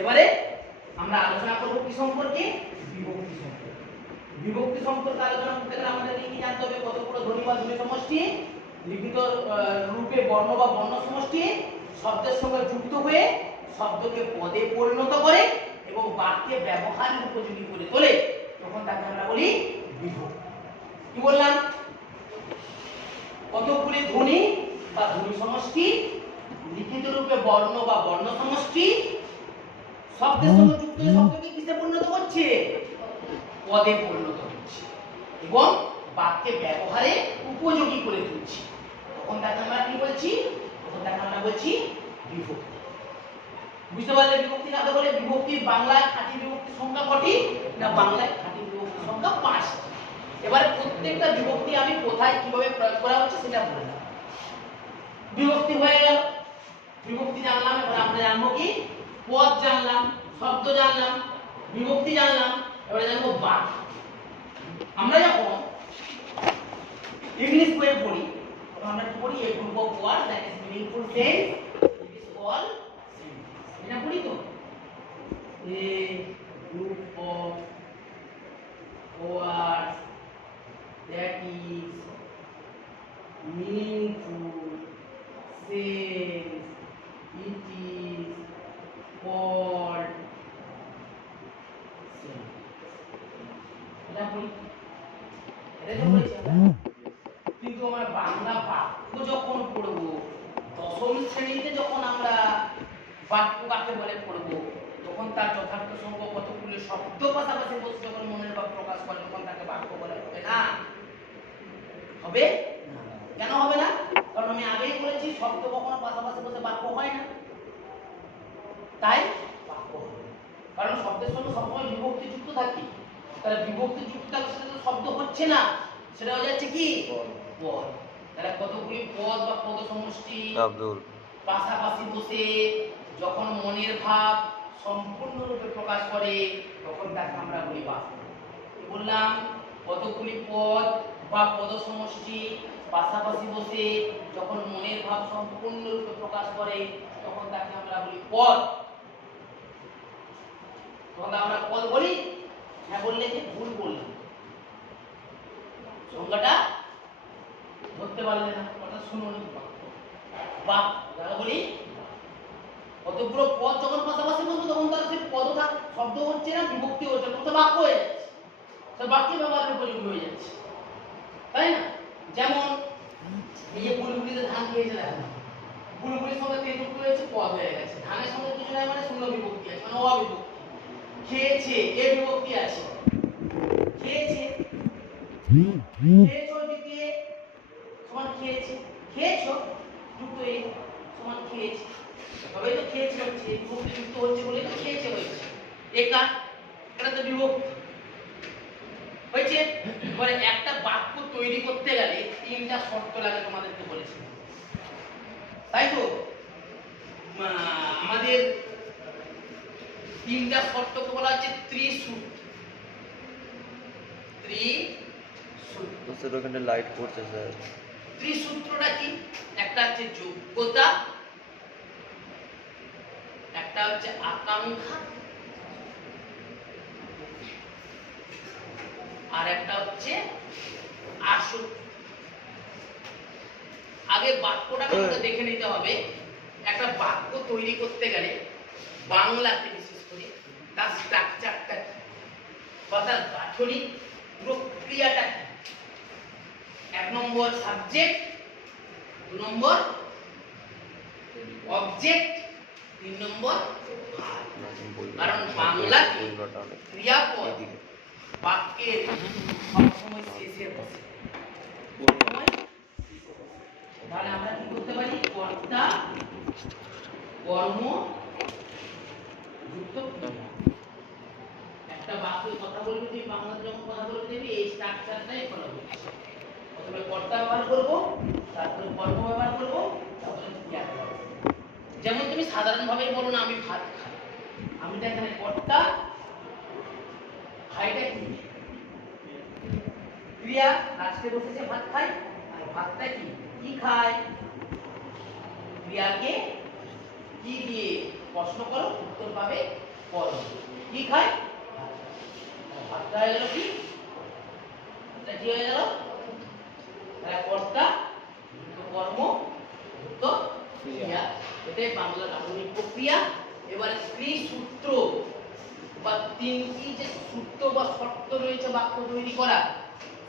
এবারে আমরা আলোচনা করব কি সম্পর্কে? বিভক্তি সম্পর্কে। বিভক্তি সম্পর্কে আলোচনা করতে গেলে আমাদেরকে কি জানতে হবে? কতগুলো ধ্বনি বা ধ্বনি সমষ্টি লিখিত রূপে বর্ণ বা বর্ণ সমষ্টি শব্দের সঙ্গে যুক্ত হয়ে শব্দকে পদে পরিণত করে এবং বাক্যে ব্যবহারের উপযোগী করে তোলে, তখন তাকে আমরা বলি বিভক্তি। কি বললাম? কতগুলি ধ্বনি বা ধ্বনি সমষ্টি লিখিত রূপে বর্ণ বা বর্ণ সমষ্টি শব্দের সঙ্গে যুক্ত হয়ে শব্দকে কিসে পরিণত করছে? পদে পরিণত করছে এবং বাক্যে ব্যবহারে উপযোগী করে তুলছে, তখন তাকে আমরা কি বলছি? তখন তাকে আমরা বলছি বিভক্তি। বুঝতে পারলে বিভক্তি কাকে বলে? বিভক্তির বাংলায় খাঁটি বিভক্তির সংখ্যা কটি? না, বাংলায় খাঁটি বিভক্তির সংখ্যা 5টি। এবারে প্রত্যেকটা বিভক্তি আমি কোথায় কিভাবে প্রয়োগ করা হচ্ছে সেটা বললাম। বিভক্তি হয়ে গেল, বিভক্তি জানলাম। এবার আমরা জানবো কি? পদ জানলাম, শব্দ জানলাম, বিভক্তি জানলাম, এবারে জানবো বাক্য। আমরা যখন ইংলিশ বইয়ে পড়ি তখন আমরা কি পড়ি? A group of words that is meaningful sense it is called sentence. এটা পড়ি তো, a group of words that is meaningful sense it is called sentence. এটা বলি, এটা বলেছি আমরা। কিন্তু আমরা বাংলা বাক্য যখন পড়ব, দশম শ্রেণীতে যখন আমরা বাক্য কাকে বলে পড়ব, তখন তার যথার্থ সংখ্যা কতগুলো শব্দ পাশাপাশি বসে যখন মনের ভাব প্রকাশ করে, তখন তাকে বাক্য বলে হবে না। হবে? কেন হবে না? কারণ আমি আগেই বলেছি শব্দ কখনো পাশাপাশি বসে বাক্য হয় না, তাই বাক্য হবে। কারণ শব্দের সঙ্গে সবসময় বিভক্তি যুক্ত থাকে, তাহলে বিভক্তি যুক্ত থাকলে সেটা তো শব্দ হচ্ছে না, সেটা হয়ে যাচ্ছে কি? পদ। তাহলে কতগুলি পদ বা পদ সমষ্টি পাশাপাশি বসে যখন মনের ভাব সম্পূর্ণরূপে প্রকাশ করে, তখন তাকে আমরা বলি বাক্য। কি বললাম? কতগুলি পদ বা পদ সমষ্টি পাশাপাশি বসে যখন মনের ভাব সম্পূর্ণরূপে প্রকাশ করে, তখন তাকে আমরা বলি পদ। তখন আমরা পদ বলি। হ্যাঁ বললে যে ভুল বললাম, সংজ্ঞাটা ধরতে পারলে না, কথা শুনুন। বাক্য যারা বলি, কতগুলো পদ যখন পাশাপাশি বসবে তখন তার সেই পদ শব্দ হচ্ছে না, বিভক্তি হচ্ছে, তখন তো বাক্য হয়ে যাচ্ছে, সে বাক্যে ব্যবহারের উপযোগী হয়ে যাচ্ছে, তাই না? যেমন এই যে বুলবুলিতে ধান খেয়েছে, দেখেন বুলবুলির সঙ্গে তেঁতুল হয়েছে, পদ হয়ে গেছে। ধানের সঙ্গে কিছু নাই মানে শূন্য বিভক্তি আছে, মানে অবিভক্তি। খেয়েছে, এ বিভক্তি আছে, খেয়েছে, খেয়েছো দ্বিতীয় সমান খেয়েছে, খেয়েছো যুক্ত এ সমান খেয়েছে, তবে তো খেয়েছে হচ্ছে বিভক্তি যুক্ত হচ্ছে বলে তো খেয়েছে হয়েছে। একা এটা তো বিভক্তি হয়েছে। এবারে একটা বাক্য তৈরি করতে গেলে 3টা শর্ত লাগে, তোমাদেরকে বলেছি, তাই তো? আমাদের 3টা শর্তকে বলা হচ্ছে ত্রিসূত্র। স্যার ওখানে লাইট পড়ছে স্যার। ত্রিসূত্রটা কি? একটা হচ্ছে যোগ্যতা, একটা হচ্ছে আকাঙ্ক্ষা, আর একটা হচ্ছে আসক্তি। আগে বাক্যটাকে আমাদের দেখে নিতে হবে। একটা বাক্য তৈরি করতে গেলে বাংলাতে বিশেষ করে তার স্ট্রাকচারটা কি বা তার গাঠনিক প্রক্রিয়াটা কি? 1 নম্বর সাবজেক্ট, 2 নম্বর অবজেক্ট, 3 নম্বর ভার্ব। কারণ বাংলাতে ক্রিয়াপদ বাক্যের সবসময় শেষে বসে। তাহলে আমরা কি করতে পারি? কর্তা কর্ম যুক্ত ক্রিয়া। একটা বাক্যে কথা বলবি, তুই বাংলাতে যখন কথা বলবি দেখবি এই স্ট্রাকচারটাই ফলো করছে। প্রথমে কর্তা ব্যবহার করব, তারপরে কর্ম ব্যবহার করব, তারপরে ক্রিয়া ব্যবহার করব। যেমন তুমি সাধারণভাবেই বলো না আমি ভাত খাই, আমি তো এখানে কর্তা, খাইটা কি? ক্রিয়া, লাস্টে বসেছে ভাত খাই, আর ভাতটা কি? কি খায়? ক্রিয়াকে কি দিয়ে প্রশ্ন করো উত্তর পাবে কর্ম। কি খায়? ভাতটা হয়ে গেল কি? এটা কি হয়ে গেল? তাহলে কর্তা কর্ম যুক্ত ক্রিয়া, এটাই বাংলার আধুনিক প্রক্রিয়া। এবারে ত্রিসূত্র বা তিনটি যে সূত্র বা শর্ত রয়েছে বাক্য তৈরি করা,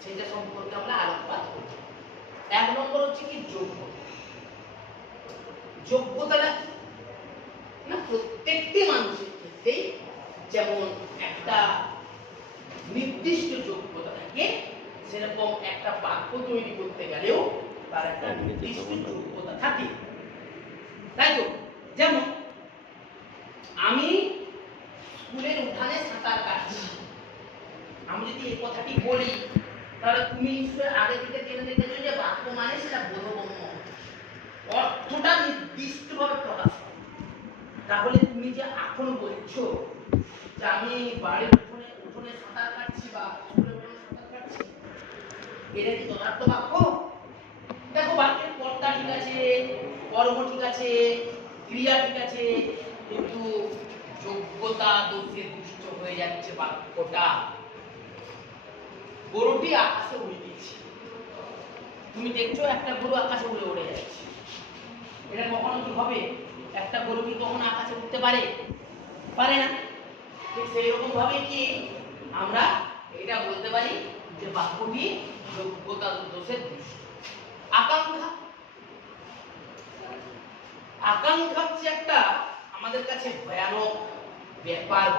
সেটা সম্পর্কে আমরা আলোকপাত করব। এক নম্বর হচ্ছে কি যোগ্যতা। যোগ্যতাটা না প্রত্যেকটি মানুষের ক্ষেত্রেই যেমন একটা নির্দিষ্ট যোগ্যতা থাকে, সেরকম একটা বাক্য তৈরি করতে গেলেও তার একটা নির্দিষ্ট যোগ্যতা থাকে, তাই তো? যেমন আমি স্কুলের উঠানে সাঁতার কাটছি, আমি যদি এই কথাটি বলি তাহলে তুমি নিশ্চয়ই আগে থেকে জেনে দেখেছো যে বাক্য মানে সেটা বোধগম্য, অর্থটা নির্দিষ্টভাবে প্রকাশ করে। তাহলে তুমি যে এখন বলছো যে আমি বাড়ির উঠোনে সাঁতার কাটছি বা স্কুলের উঠোনে সাঁতার কাটছি, এটা কি যথার্থ বাক্য? দেখো বাক্যের কর্তা ঠিক আছে, কর্ম ঠিক আছে, ক্রিয়া ঠিক আছে, কিন্তু যোগ্যতা দোষে দুষ্ট হয়ে যাচ্ছে বাক্যটা। গরুটি আকাশে উড়ে দিচ্ছে, তুমি দেখছো একটা গরু আকাশে উড়ে উড়ে যাচ্ছে, এটা কখনো কি হবে? একটা গরু কি কখনো আকাশে উঠতে পারে? পারে না। ঠিক সেই রকম ভাবে কি আমরা এটা বলতে পারি যে বাক্যটি যোগ্যতা দোষে দুষ্ট। আকাঙ্ক্ষা, আকাঙ্ক্ষা হচ্ছে একটা আমাদের কাছে ভয়ানক ব্যাপার,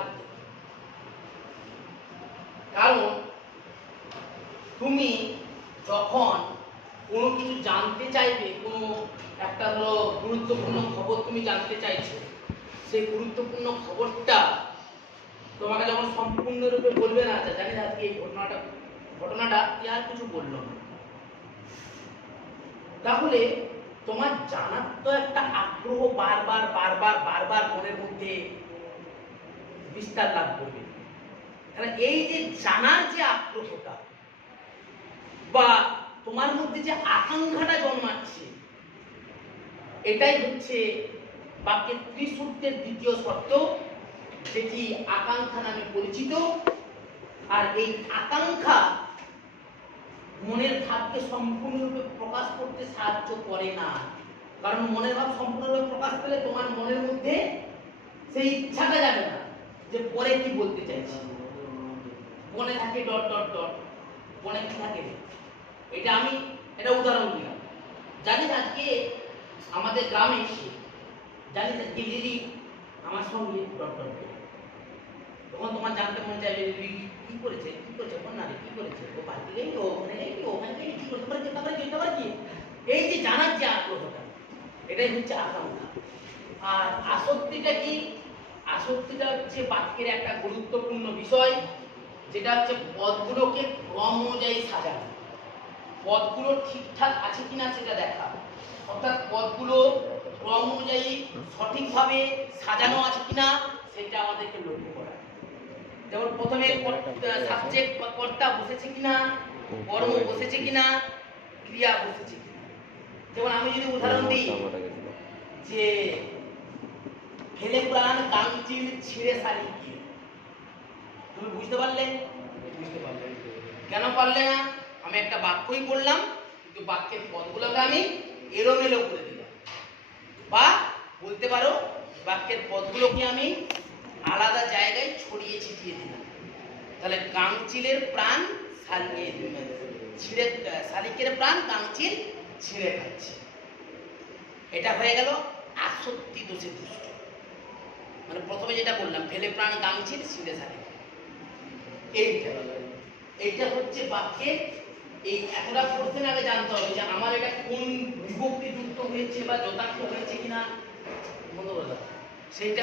কারণ তুমি যখন কোনো কিছু জানতে চাইবে, কোনো একটা ধরো গুরুত্বপূর্ণ খবর তুমি জানতে চাইছো, সেই গুরুত্বপূর্ণ খবরটা তোমাকে যখন সম্পূর্ণরূপে বলবে না, জানি না আজকে এই ঘটনাটা কি আর কিছু বললো না, তাহলে তোমার জানার তো একটা আগ্রহ বারবার বারবার বারবার মনের মধ্যে বিস্তার লাভ করবে। তাহলে এই যে জানার যে আগ্রহটা বা তোমার মধ্যে যে আকাঙ্ক্ষাটা জন্মাচ্ছে, এটাই হচ্ছে বাক্যের ত্রিসূত্রের দ্বিতীয় শর্ত, যেটি আকাঙ্ক্ষা নামে পরিচিত। আর এই আকাঙ্ক্ষা মনের ভাবকে সম্পূর্ণরূপে প্রকাশ করতে সাহায্য করে না, কারণ মনের ভাব সম্পূর্ণরূপে প্রকাশ পেলে তোমার মনের মধ্যে সেই ইচ্ছাটা যাবে না যে পরে কি বলতে চাইছি। মনে থাকে ডট ডট ডট, মনে কি থাকে? এটা আমি এটা উদাহরণ দিলাম। জানিস আজকে আমাদের গ্রামে, জানিস আজকে লিলি আমার সঙ্গে ডট ডট ডট, তখন তোমার জানতে মন চাইবে লিলি কি করেছে, কি করেছে, কন্যারে কি করেছে, ও পার্টি গেই, ও ওখানে গেই, ওখানে গেই, কি করতে পারে, যেতে পারে কি। এই যে জানার যে আগ্রহটা, এটাই হচ্ছে আকাঙ্ক্ষা। আর আসক্তিটা কি? আসক্তিটা হচ্ছে বাক্যের একটা গুরুত্বপূর্ণ বিষয়, যেটা হচ্ছে পদগুলোকে ক্রম অনুযায়ী সাজানো, পদগুলো ঠিকঠাক আছে কিনা সেটা দেখা, অর্থাৎ পদগুলো ক্রম অনুযায়ী সঠিকভাবে সাজানো আছে কিনা সেটা আমাদেরকে লক্ষ্য করা। যেমন প্রথমে সাবজেক্ট বা কর্তা বসেছে কিনা, কর্ম বসেছে কিনা, ক্রিয়া বসেছে কিনা। যেমন আমি যদি উদাহরণ দিই যে ফেলে প্রাণ কাঞ্চিল ছিঁড়ে শাড়ি কি, তুমি বুঝতে পারলে? বুঝতে পারলে? কেন পারলে না? আমি একটা বাক্যই বললাম, কিন্তু বাক্যের পদগুলোকে আমি এলোমেলো করে দিলাম, বা বলতে পারো বাক্যের পদগুলোকে আমি আলাদা জায়গায় ছড়িয়ে ছিটিয়ে দিলাম। তাহলে কাঞ্চিলের প্রাণ ছিঁড়ে, শালিকের প্রাণ কাঞ্চিল ছিঁড়ে খাচ্ছে, এটা হয়ে গেল আসক্তি দোষে দুষ্ট। মানে প্রথমে যেটা বললাম ফেলে প্রাণ কাঞ্চিল ছিঁড়ে শালিক, এইটা হচ্ছে বাক্যের এই এতটা প্রশ্নের আগে জানতে হবে যে আমার এটা কোন বিভক্তি যুক্ত হয়েছে বা যথার্থ হয়েছে কিনা, সেইটা